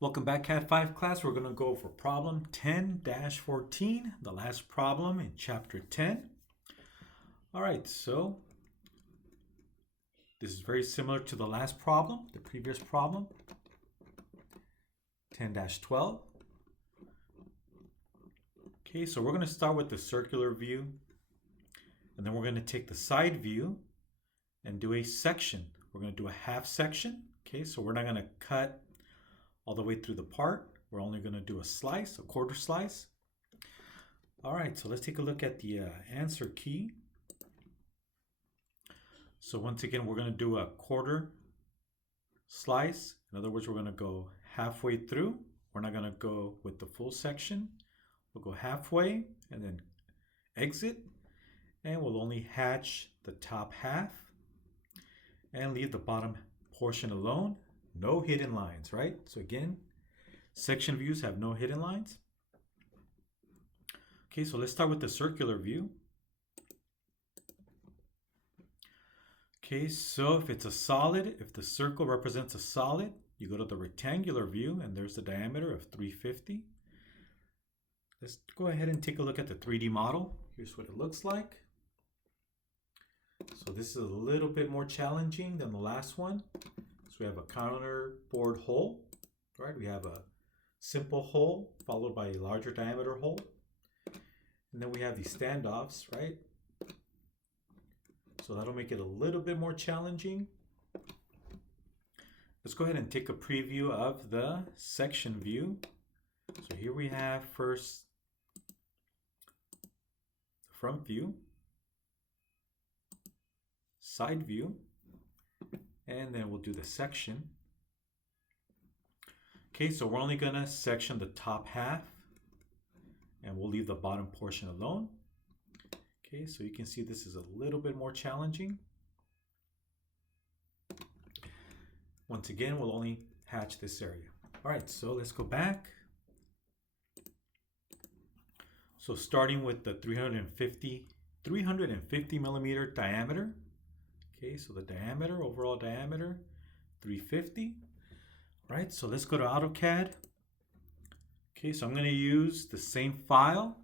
Welcome back, Cat 5 class. We're going to go over problem 10-14, the last problem in chapter 10. All right, so this is very similar to the last problem, the previous problem, 10-12. Okay, so we're going to start with the circular view, and then we're going to take the side view and do a section. We're going to do a half section. Okay, so we're not going to cut all the way through the part. We're only going to do a slice, a quarter slice. All right, so let's take a look at the answer key. So once again, we're going to do a quarter slice. In other words, we're going to go halfway through. We're not going to go with the full section. We'll go halfway and then exit. And we'll only hatch the top half and leave the bottom portion alone. No hidden lines, right? So again, section views have no hidden lines. Okay, so let's start with the circular view. Okay, so if it's a solid, if the circle represents a solid, you go to the rectangular view and there's the diameter of 350. Let's go ahead and take a look at the 3D model. Here's what it looks like. So this is a little bit more challenging than the last one. So we have a counter bored hole, right? We have a simple hole followed by a larger diameter hole. And then we have these standoffs, right? So that'll make it a little bit more challenging. Let's go ahead and take a preview of the section view. So here we have first the front view, side view, and then we'll do the section. Okay, so we're only gonna section the top half and we'll leave the bottom portion alone. Okay, so you can see this is a little bit more challenging. Once again, we'll only hatch this area. All right, so let's go back. So starting with the 350 millimeter diameter. Okay, so the diameter, overall diameter, 350. All right, so let's go to AutoCAD. Okay, so I'm going to use the same file,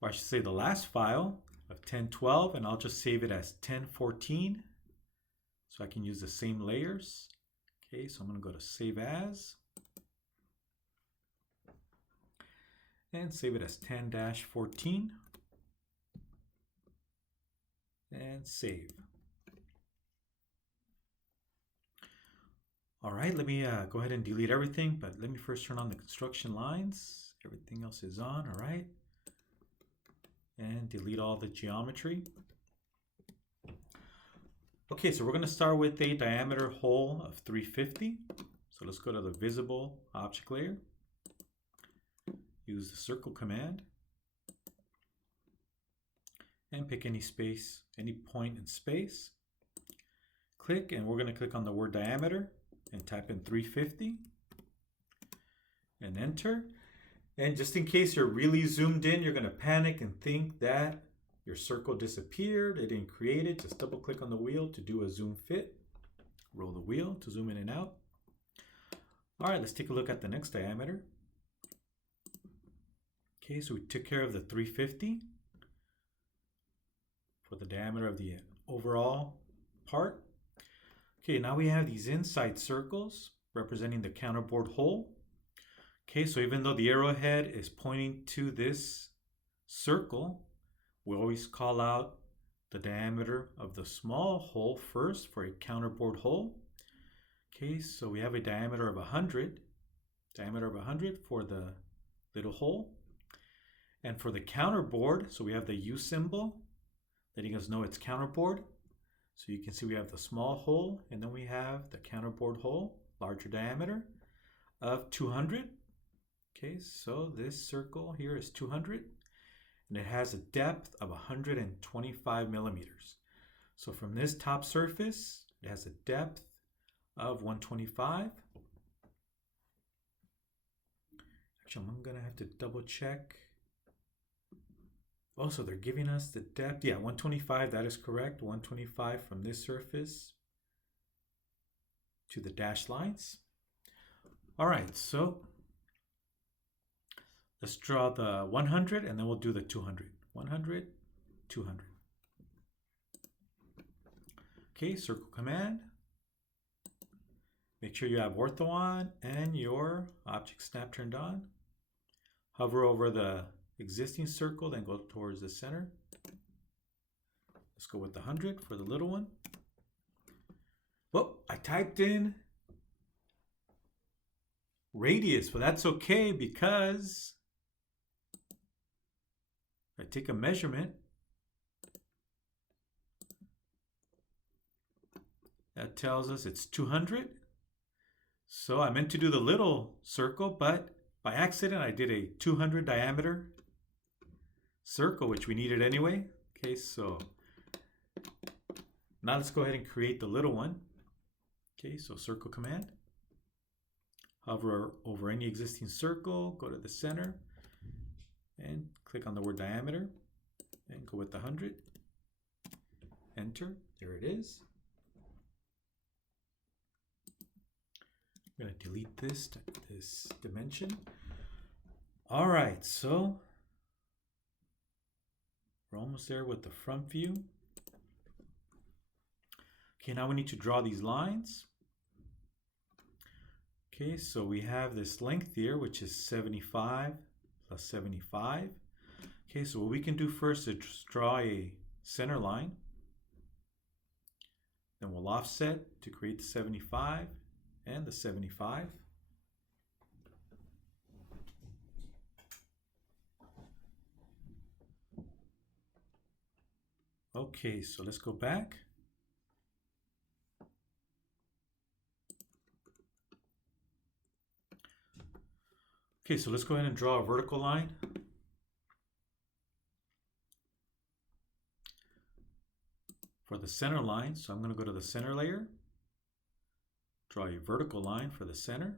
or I should say the last file of 1012, and I'll just save it as 1014 so I can use the same layers. Okay, so I'm going to go to Save As and save it as 10-14 and save. All right, let me go ahead and delete everything, but let me first turn on the construction lines. Everything else is on, all right. And delete all the geometry. Okay, so we're gonna start with a diameter hole of 350. So let's go to the visible object layer. Use the circle command. And pick any space, any point in space. Click, and we're gonna click on the word diameter and type in 350 and enter. And just in case you're really zoomed in, you're gonna panic and think that your circle disappeared, it didn't create it. Just double click on the wheel to do a zoom fit. Roll the wheel to zoom in and out. All right, let's take a look at the next diameter. Okay, so we took care of the 350 for the diameter of the overall part. Okay, now we have these inside circles representing the counterbored hole. Okay, so even though the arrowhead is pointing to this circle, we always call out the diameter of the small hole first for a counterbored hole. Okay, so we have a diameter of 100, for the little hole. And for the counterboard, so we have the U symbol, letting us know it's counterboard. So you can see we have the small hole, and then we have the counterboard hole, larger diameter of 200. Okay, so this circle here is 200, and it has a depth of 125 millimeters. So from this top surface, it has a depth of 125. Actually, I'm gonna have to double check. Oh, so they're giving us the depth. Yeah, 125, that is correct. 125 from this surface to the dashed lines. All right, so let's draw the 100 and then we'll do the 200. 100, 200. Okay, circle command. Make sure you have ortho on and your object snap turned on. Hover over the existing circle, then go towards the center. Let's go with the 100 for the little one. Well, I typed in radius, but that's okay because I take a measurement. That tells us it's 200. So I meant to do the little circle, but by accident I did a 200 diameter circle, which we needed anyway. Okay, so now let's go ahead and create the little one. Okay, so circle command. Hover over any existing circle, go to the center, and click on the word diameter, and go with the 100. Enter, there it is. I'm going to delete this dimension. All right, so we're almost there with the front view. Okay, now we need to draw these lines. Okay, so we have this length here, which is 75 plus 75. Okay, so what we can do first is draw a center line. Then we'll offset to create the 75 and the 75. Okay, so let's go back. Okay, so let's go ahead and draw a vertical line. For the center line, so I'm going to go to the center layer, draw a vertical line for the center.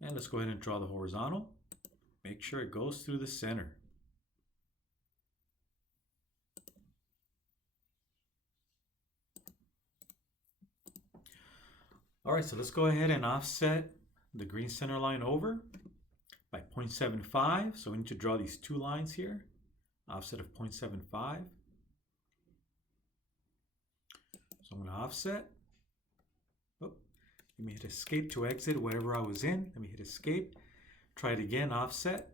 And let's go ahead and draw the horizontal. Make sure it goes through the center. All right, so let's go ahead and offset the green center line over by 0.75. So we need to draw these two lines here, offset of 0.75. So I'm going to offset. Oh, let me hit escape to exit whatever I was in. Let me hit escape. Try it again, offset.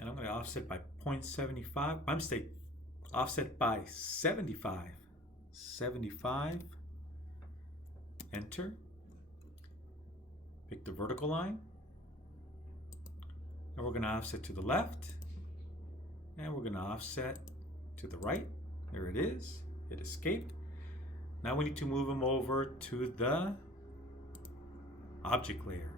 And I'm going to offset by 0.75. My mistake. Offset by 75. 75. Enter. Pick the vertical line. And we're going to offset to the left. And we're going to offset to the right. There it is. Hit escape. Now we need to move them over to the object layer.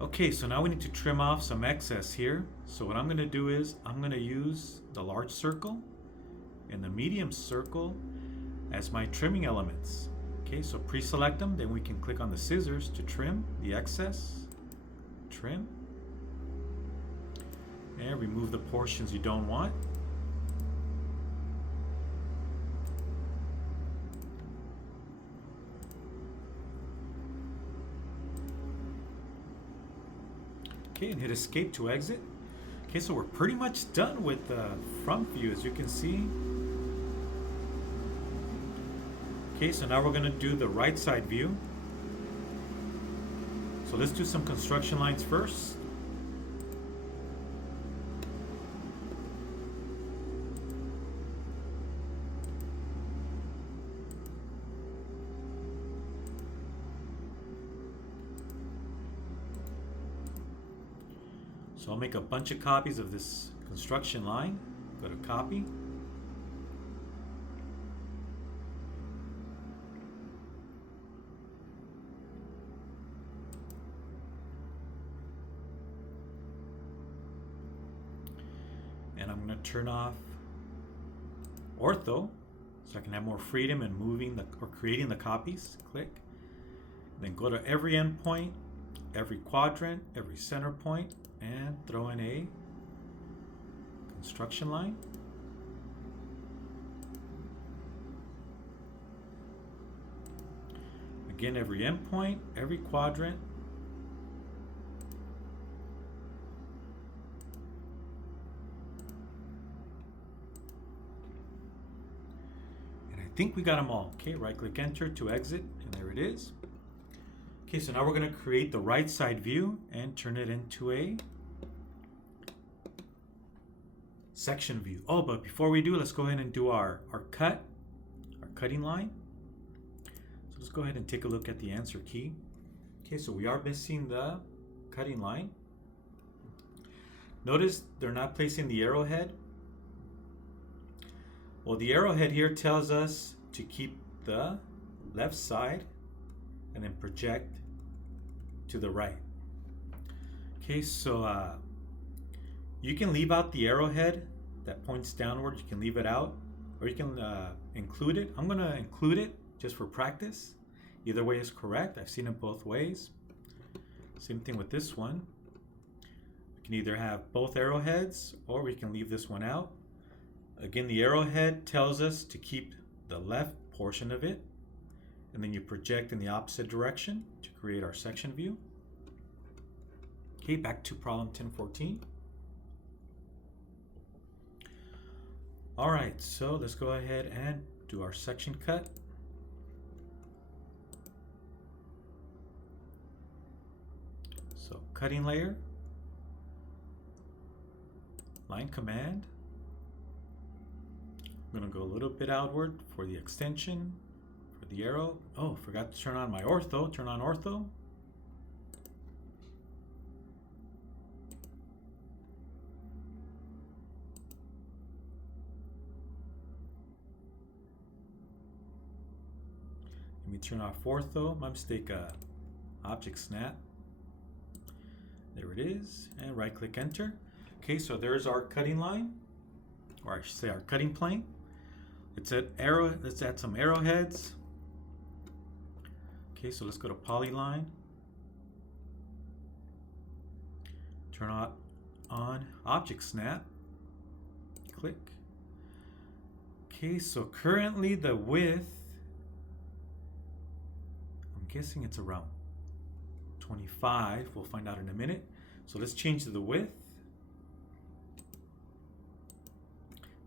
Okay, so now we need to trim off some excess here. So what I'm going to do is I'm going to use the large circle and the medium circle as my trimming elements. Okay, so pre-select them, then we can click on the scissors to trim the excess. Trim. And remove the portions you don't want. Okay, and hit escape to exit. Okay, so we're pretty much done with the front view, as you can see. Okay, so now we're going to do the right side view. So let's do some construction lines first. So I'll make a bunch of copies of this construction line. Go to copy. And I'm going to turn off ortho so I can have more freedom in moving or creating the copies. Click. Then go to every endpoint, every quadrant, every center point, and throw in a construction line. Again, every endpoint, every quadrant. And I think we got them all. Okay, right click enter to exit, and there it is. Okay, so now we're going to create the right side view and turn it into a section view. Oh, but before we do, let's go ahead and do our cutting line. So let's go ahead and take a look at the answer key. Okay, so we are missing the cutting line. Notice they're not placing the arrowhead. Well, the arrowhead here tells us to keep the left side and then project to the right. Okay, so you can leave out the arrowhead that points downward. You can leave it out, or you can include it. I'm going to include it just for practice. Either way is correct. I've seen it both ways. Same thing with this one. We can either have both arrowheads, or we can leave this one out. Again, the arrowhead tells us to keep the left portion of it, and then you project in the opposite direction to create our section view. Okay, back to problem 1014. All right, so let's go ahead and do our section cut. So cutting layer, line command. I'm gonna go a little bit outward for the extension, for the arrow. Oh, forgot to turn on my ortho. Turn on ortho. Let me turn off ortho. My mistake, object snap. There it is, and right click enter. Okay, so there's our cutting line, or I should say our cutting plane. Let's add some arrowheads. Okay, so let's go to polyline. Turn on object snap. Click. Okay, so currently the width, I'm guessing it's around 25. We'll find out in a minute. So let's change the width.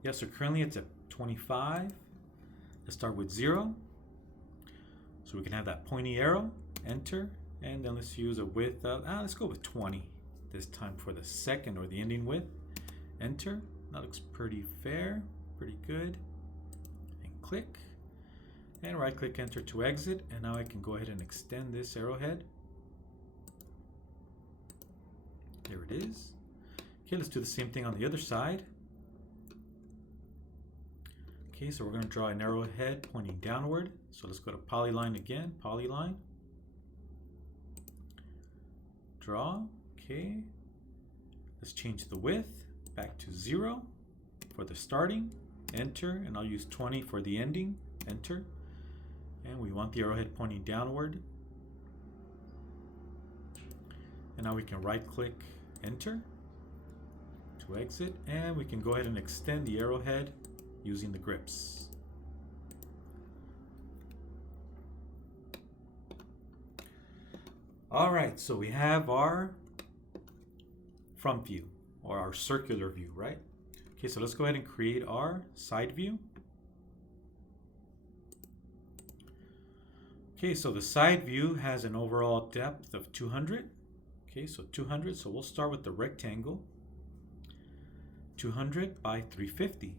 Yeah, so currently it's at 25. Let's start with 0. So we can have that pointy arrow, enter, and then let's use a width of, let's go with 20 this time for the second or the ending width. Enter. That looks pretty fair, pretty good. And click. And right click enter to exit. And now I can go ahead and extend this arrowhead. There it is. Okay, let's do the same thing on the other side. Okay, so we're going to draw an arrowhead pointing downward. So let's go to polyline again, polyline. Draw, okay. Let's change the width back to 0 for the starting, enter, and I'll use 20 for the ending, enter. And we want the arrowhead pointing downward. And now we can right click, enter to exit, and we can go ahead and extend the arrowhead using the grips. All right, so we have our front view or our circular view, right? Okay, so let's go ahead and create our side view. Okay, so the side view has an overall depth of 200. Okay, so 200, so we'll start with the rectangle. 200 by 350.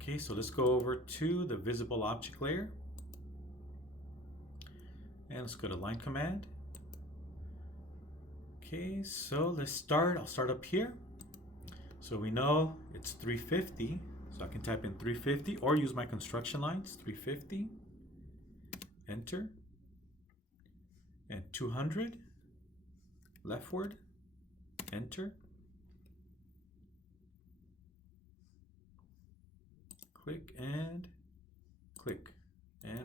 Okay, so let's go over to the visible object layer. And let's go to line command. Okay, so let's start. I'll start up here. So we know it's 350. So I can type in 350 or use my construction lines. 350. Enter. And 200. Leftward. Enter. click and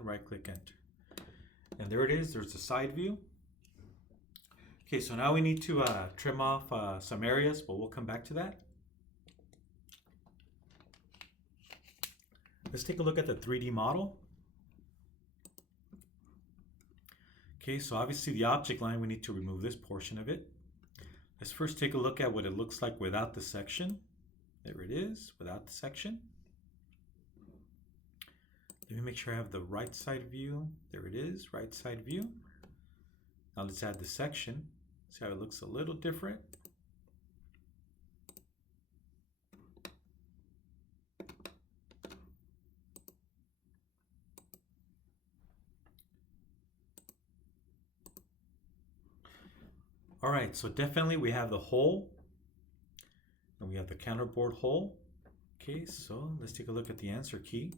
right click enter. And there it is, there's the side view. Okay, so now we need to trim off some areas, but we'll come back to that. Let's take a look at the 3D model. Okay, so obviously the object line, we need to remove this portion of it. Let's first take a look at what it looks like without the section. There it is, without the section. Let me make sure I have the right side view. There it is, right side view. Now let's add the section. See how it looks a little different. All right, so definitely we have the hole and we have the counterbore hole. Okay, so let's take a look at the answer key.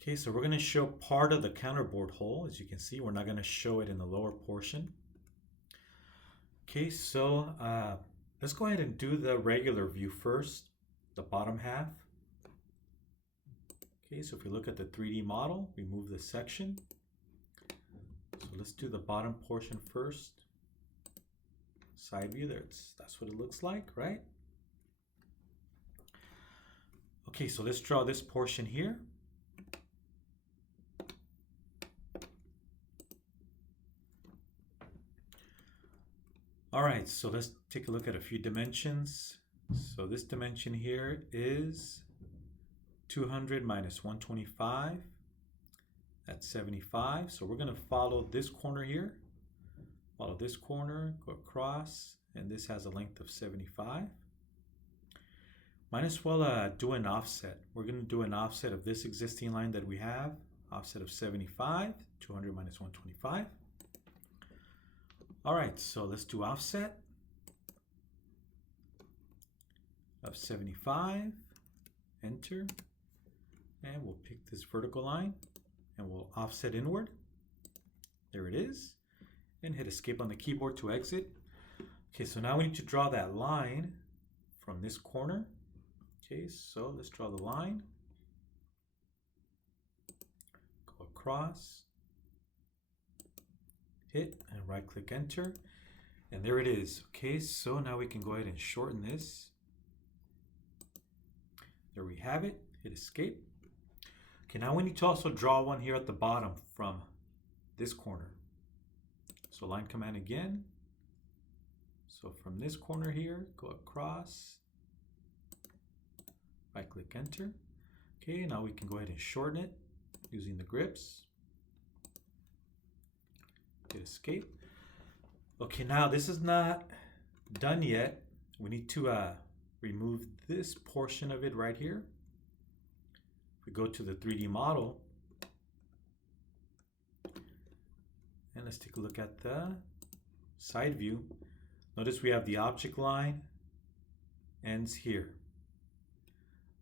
Okay, so we're going to show part of the counterbore hole. As you can see, we're not going to show it in the lower portion. Okay, so let's go ahead and do the regular view first, the bottom half. Okay, so if we look at the 3D model, remove the section. So let's do the bottom portion first. Side view, that's what it looks like, right? Okay, so let's draw this portion here. All right, so let's take a look at a few dimensions. So this dimension here is 200 minus 125. That's 75. So we're going to follow this corner here. Follow this corner, go across, and this has a length of 75. Might as well do an offset. We're going to do an offset of this existing line that we have. Offset of 75, 200 minus 125. All right, so let's do offset of 75, enter, and we'll pick this vertical line and we'll offset inward. There it is, and hit escape on the keyboard to exit. Okay, so now we need to draw that line from this corner. Okay, so let's draw the line, go across, hit and right click enter, and there it is. Okay, so now we can go ahead and shorten this. There we have it, hit escape. Okay, now we need to also draw one here at the bottom from this corner. So line command again. So from this corner here, go across, right click enter. Okay, now we can go ahead and shorten it using the grips. Hit escape. Okay, now this is not done yet. We need to remove this portion of it right here. If we go to the 3D model, and let's take a look at the side view. Notice we have the object line ends here.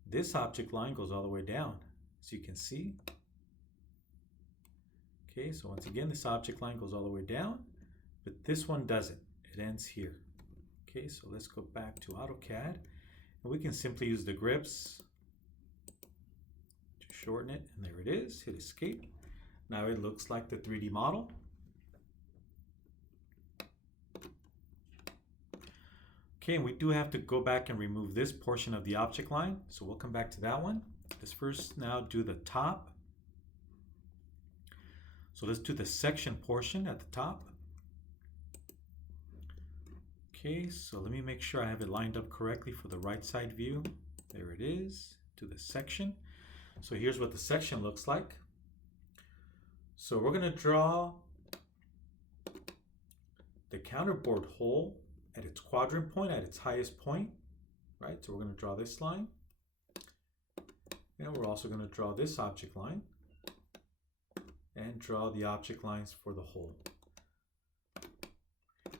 This object line goes all the way down, as you can see. Okay, so once again, this object line goes all the way down, but this one doesn't. It ends here. Okay, so let's go back to AutoCAD, and we can simply use the grips to shorten it, and there it is. Hit escape. Now it looks like the 3D model. Okay, and we do have to go back and remove this portion of the object line, so we'll come back to that one. Let's first now do the top. So let's do the section portion at the top. Okay, so let me make sure I have it lined up correctly for the right side view. There it is, to the section. So here's what the section looks like. So we're going to draw the counterbore hole at its quadrant point, at its highest point, right? So we're going to draw this line. And we're also going to draw this object line and draw the object lines for the hole.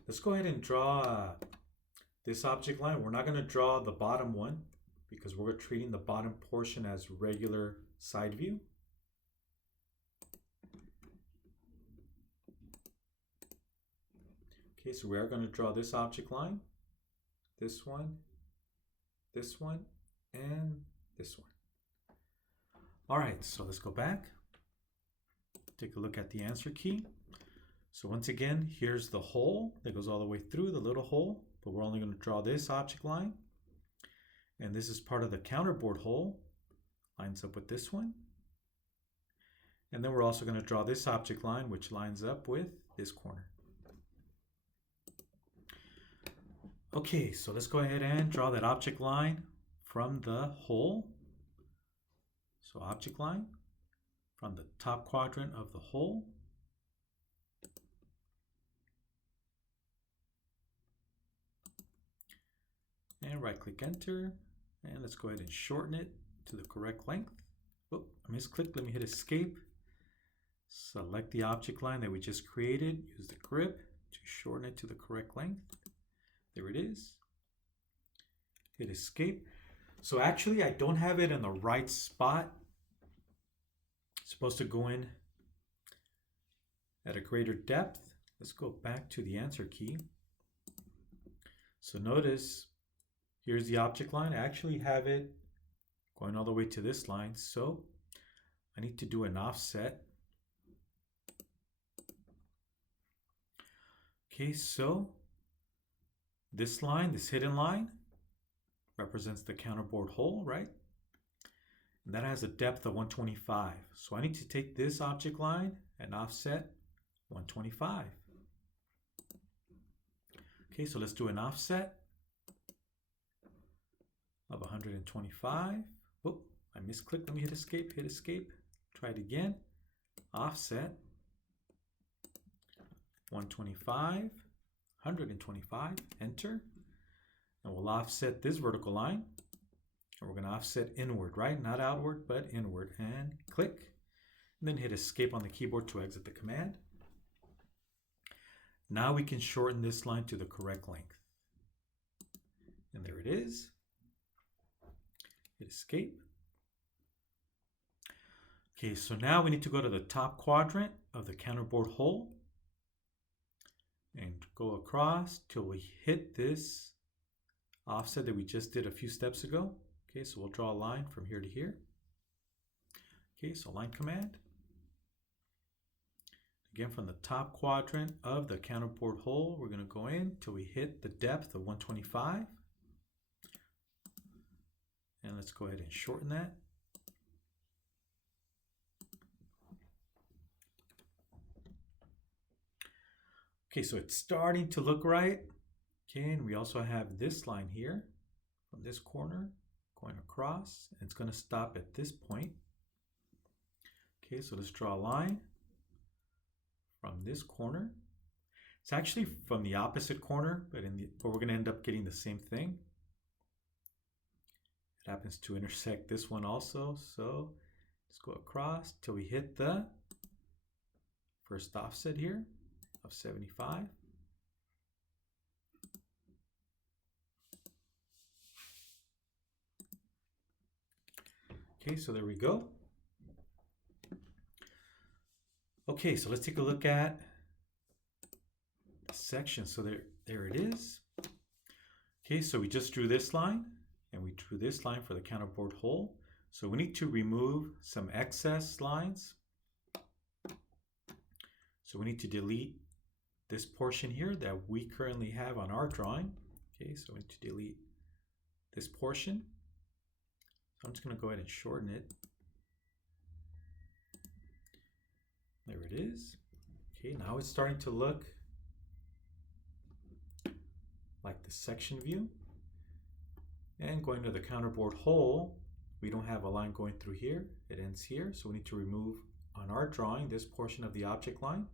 Let's go ahead and draw this object line. We're not going to draw the bottom one because we're treating the bottom portion as regular side view. Okay, so we are going to draw this object line, this one, this one, and this one. All right, so let's go back. Take a look at the answer key. So once again, here's the hole that goes all the way through, the little hole, but we're only going to draw this object line. And this is part of the counterbore hole, lines up with this one. And then we're also going to draw this object line, which lines up with this corner. Okay, so let's go ahead and draw that object line from the hole. So object line from the top quadrant of the hole. And right click enter, and let's go ahead and shorten it to the correct length. Oh, I misclicked, let me hit escape. Select the object line that we just created, use the grip to shorten it to the correct length. There it is. Hit escape. So actually I don't have it in the right spot. It's supposed to go in at a greater depth. Let's go back to the answer key. So notice, here's the object line. I actually have it going all the way to this line. So I need to do an offset. Okay, so this line, this hidden line, represents the counterbore hole, right? And that has a depth of 125. So I need to take this object line and offset 125. Okay, so let's do an offset of 125. Oh, I misclicked. Let me hit escape, hit escape. Try it again. Offset 125, 125, enter. And we'll offset this vertical line. And we're going to offset inward, right? Not outward, but inward. And click. And then hit escape on the keyboard to exit the command. Now we can shorten this line to the correct length. And there it is. Hit escape. Okay, so now we need to go to the top quadrant of the counterbore hole and go across till we hit this offset that we just did a few steps ago. Okay, so we'll draw a line from here to here. Okay, so line command. Again, from the top quadrant of the counterbore hole, we're going to go in till we hit the depth of 125. And let's go ahead and shorten that. Okay, so it's starting to look right. Okay, and we also have this line here from this corner going across. And it's going to stop at this point. Okay, so let's draw a line from this corner. It's actually from the opposite corner, but we're going to end up getting the same thing. It happens to intersect this one also. So let's go across till we hit the first offset here of 75. Okay, so there we go. Okay, so let's take a look at the section. So there it is. Okay, so we just drew this line and we drew this line for the counterbore hole. So we need to remove some excess lines. So we need to delete this portion here that we currently have on our drawing. Okay, so we need to delete this portion. So I'm just going to go ahead and shorten it. There it is. Okay, now it's starting to look like the section view. And going to the counterbore hole, we don't have a line going through here. It ends here. So we need to remove on our drawing this portion of the object line.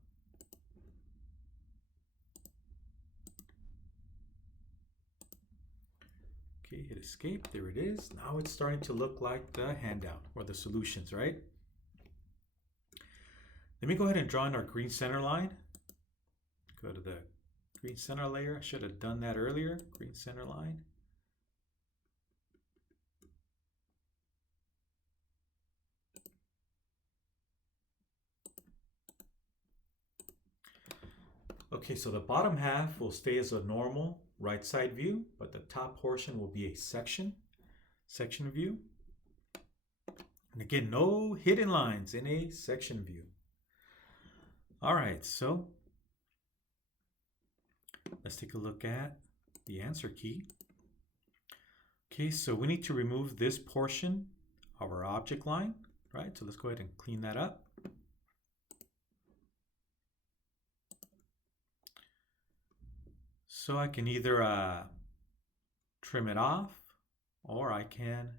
Okay, hit escape. There it is. Now it's starting to look like the handout or the solutions, right? Let me go ahead and draw in our green center line. Go to the green center layer. I should have done that earlier. Green center line. Okay, so the bottom half will stay as a normal right side view, but the top portion will be a section. section view. And again, no hidden lines in a section view. All right, so let's take a look at the answer key. Okay, so we need to remove this portion of our object line, right? So let's go ahead and clean that up. So I can either trim it off, or I can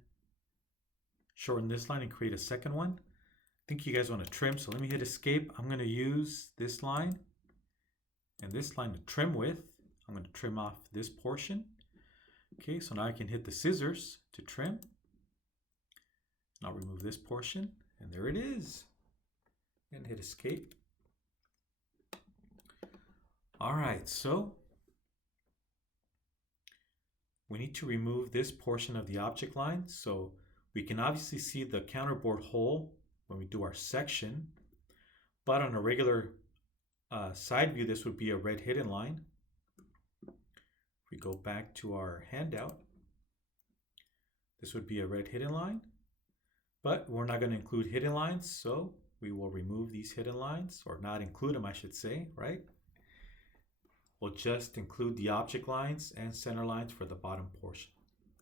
shorten this line and create a second one. I think you guys want to trim, so let me hit escape. I'm going to use this line and this line to trim with. I'm going to trim off this portion. Okay, so now I can hit the scissors to trim. And I'll remove this portion, and there it is. And hit escape. All right, so we need to remove this portion of the object line. So we can obviously see the counterbore hole when we do our section, but on a regular side view, this would be a red hidden line. If we go back to our handout, this would be a red hidden line, but we're not going to include hidden lines, so we will remove these hidden lines, or not include them, I should say, right? We'll just include the object lines and center lines for the bottom portion.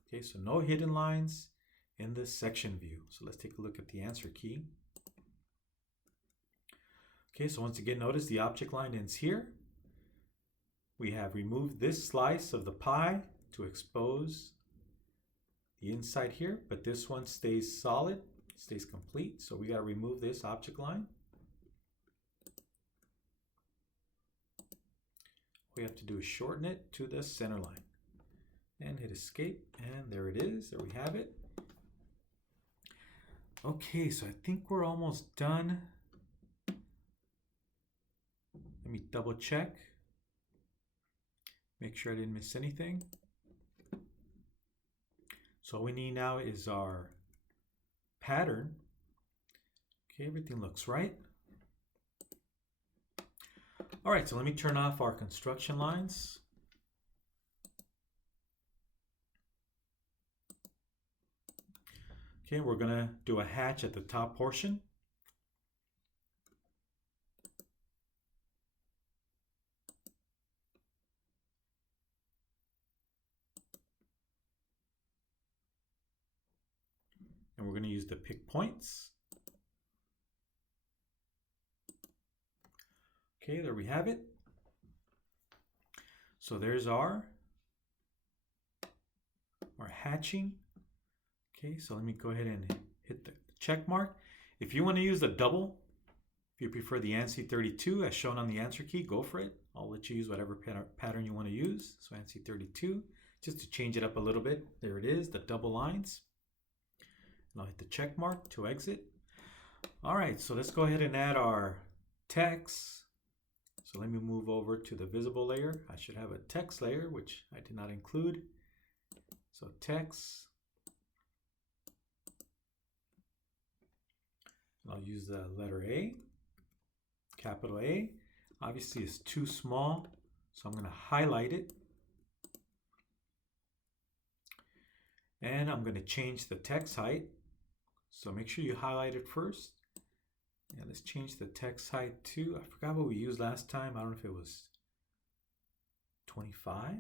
Okay, so no hidden lines in this section view. So let's take a look at the answer key. Okay, so once again, notice the object line ends here. We have removed this slice of the pie to expose the inside here, but this one stays solid, stays complete. So we got to remove this object line. What we have to do is shorten it to the center line and hit escape, and there it is. There we have it. Okay, so I think we're almost done. Let me double check. Make sure I didn't miss anything. So all we need now is our pattern. Okay, everything looks right. All right, so let me turn off our construction lines. Okay, we're gonna do a hatch at the top portion. And we're going to use the pick points. Okay, there we have it. So there's our hatching. Okay, so let me go ahead and hit the check mark. If you want to use the double, if you prefer the ANSI 32 as shown on the answer key, go for it. I'll let you use whatever pattern you want to use. So ANSI 32, just to change it up a little bit. There it is, the double lines. And I'll hit the check mark to exit. All right, so let's go ahead and add our text. So let me move over to the visible layer. I should have a text layer, which I did not include. So text. I'll use the letter A, capital A. Obviously it's too small, so I'm going to highlight it. And I'm going to change the text height. So make sure you highlight it first. Yeah, let's change the text height to, I forgot what we used last time. I don't know if it was 25.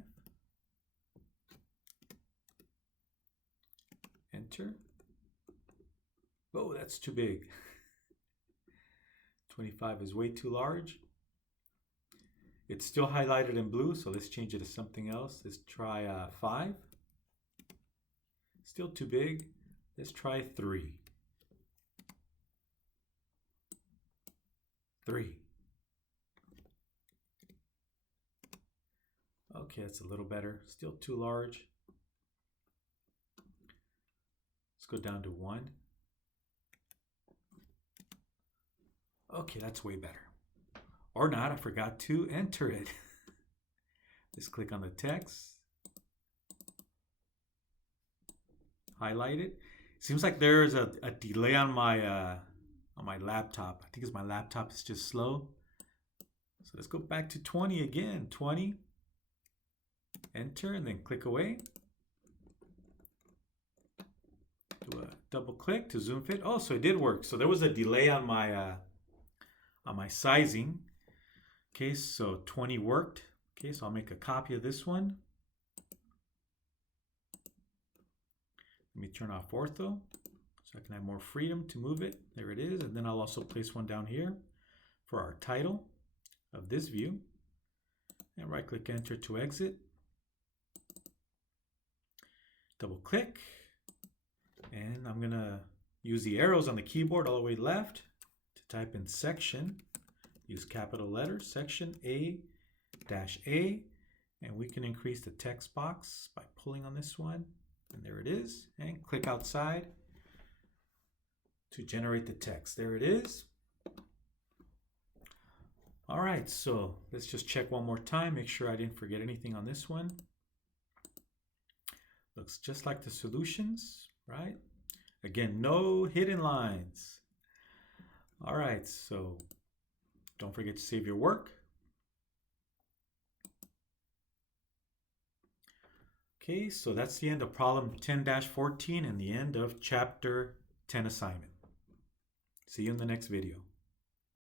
Enter. Oh, that's too big. 25 is way too large. It's still highlighted in blue, so let's change it to something else. Let's try 5. Still too big. Let's try 3. 3. Okay, that's a little better. Still too large. Let's go down to 1. Okay, that's way better. Or not, I forgot to enter it. Just click on the text. Highlight it. Seems like there's a delay on my laptop. I think it's my laptop is just slow. So let's go back to 20 again. 20. Enter and then click away. do a double click to zoom fit. Oh, so it did work. So there was a delay on my sizing. Okay, so 20 worked. Okay, so I'll make a copy of this one. Let me turn off ortho so I can have more freedom to move it. There it is. And then I'll also place one down here for our title of this view. And right click enter to exit. Double click. And I'm gonna use the arrows on the keyboard all the way left to type in section. Use capital letters, section A-A. And we can increase the text box by pulling on this one. And there it is. And click outside to generate the text. There it is. All right, so let's just check one more time. Make sure I didn't forget anything on this one. Looks just like the solutions, right? Again, no hidden lines. All right, so don't forget to save your work. Okay, so that's the end of problem 10-14 and the end of chapter 10 assignment. See you in the next video.